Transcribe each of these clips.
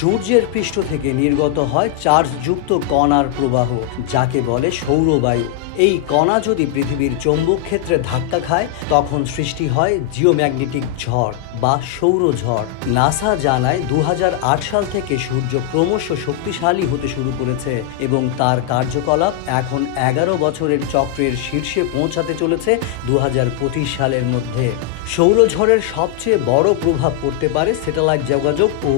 সূর্যের পৃষ্ঠ থেকে নির্গত হয় চার্জযুক্ত কণার প্রবাহ, যাকে বলে সৌরবায়ু। এই কণা যদি পৃথিবীর চৌম্বক ক্ষেত্রে ধাক্কা খায়, তখন সৃষ্টি হয় জিওম্যাগনেটিক ঝড় বা সৌরঝড় নাসা জানায় দু হাজার আট সাল থেকে সূর্য ক্রমশ শক্তিশালী হতে শুরু করেছে এবং তার কার্যকলাপ এখন এগারো বছরের চক্রের শীর্ষে পৌঁছাতে চলেছে দু হাজার পঁচিশ সালের মধ্যে। সৌরঝড়ের সবচেয়ে বড় প্রভাব পড়তে পারে স্যাটেলাইট যোগাযোগ ও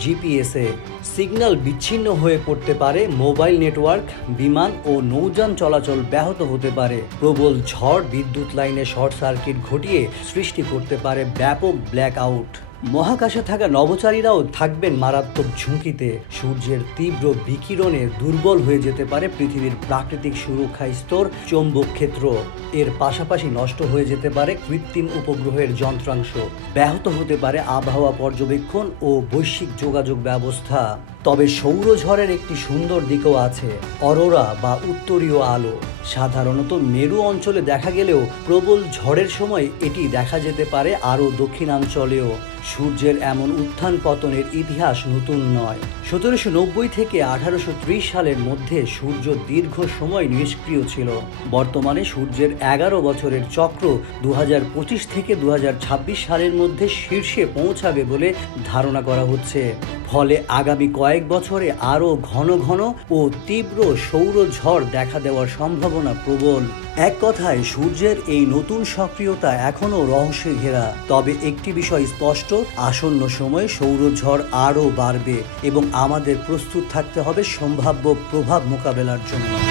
জিপিএসে সিগন্যাল বিচ্ছিন্ন হয়ে পড়তে পারে মোবাইল নেটওয়ার্ক বিমান ও নৌযান চলাচল ব্যাহত হতে পারে। প্রবল ঝড় বিদ্যুৎ লাইনে শর্ট সার্কিট ঘটিয়ে সৃষ্টি করতে পারে ব্যাপক ব্ল্যাক আউট মহাকাশে থাকা নভোচারীরাও থাকবেন মারাত্মক ঝুঁকিতে। সূর্যের তীব্র বিকিরণে দুর্বল হয়ে যেতে পারে পৃথিবীর প্রাকৃতিক সুরক্ষা স্তর, চৌম্বক ক্ষেত্র। এর পাশাপাশি নষ্ট হয়ে যেতে পারে কৃত্রিম উপগ্রহের যন্ত্রাংশ। ব্যাহত হতে পারে আবহাওয়া পর্যবেক্ষণ ও বৈশ্বিক যোগাযোগ ব্যবস্থা। তবে সৌরঝড়ের একটি সুন্দর দিকও আছে, অরোরা বা উত্তরীয় আলো। সাধারণত মেরু অঞ্চলে দেখা গেলেও প্রবল ঝড়ের সময় এটি দেখা যেতে পারে আরও দক্ষিণাঞ্চলেও। সূর্যের এমন উত্থান পতনের ইতিহাস নতুন নয়। সতেরোশো নব্বই থেকে আঠারোশো ত্রিশ সালের মধ্যে সূর্য দীর্ঘ সময় নিষ্ক্রিয় ছিল। বর্তমানে সূর্যের এগারো বছরের চক্র দু থেকে দু হাজার ছাব্বিশ সালের মধ্যে শীর্ষে পৌঁছাবে বলে ধারণা করা হচ্ছে। ফলে আগামী কয়েক বছরে আরও ঘন ঘন ও তীব্র সৌর ঝড় দেখা দেওয়ার সম্ভাবনা প্রবল। এক কথায়, সূর্যের এই নতুন সক্রিয়তা এখনও রহস্যে ঘেরা। তবে একটি বিষয় স্পষ্ট, আসন্ন সময়ে সৌরঝড় আরও বাড়বে এবং আমাদের প্রস্তুত থাকতে হবে সম্ভাব্য প্রভাব মোকাবেলার জন্য।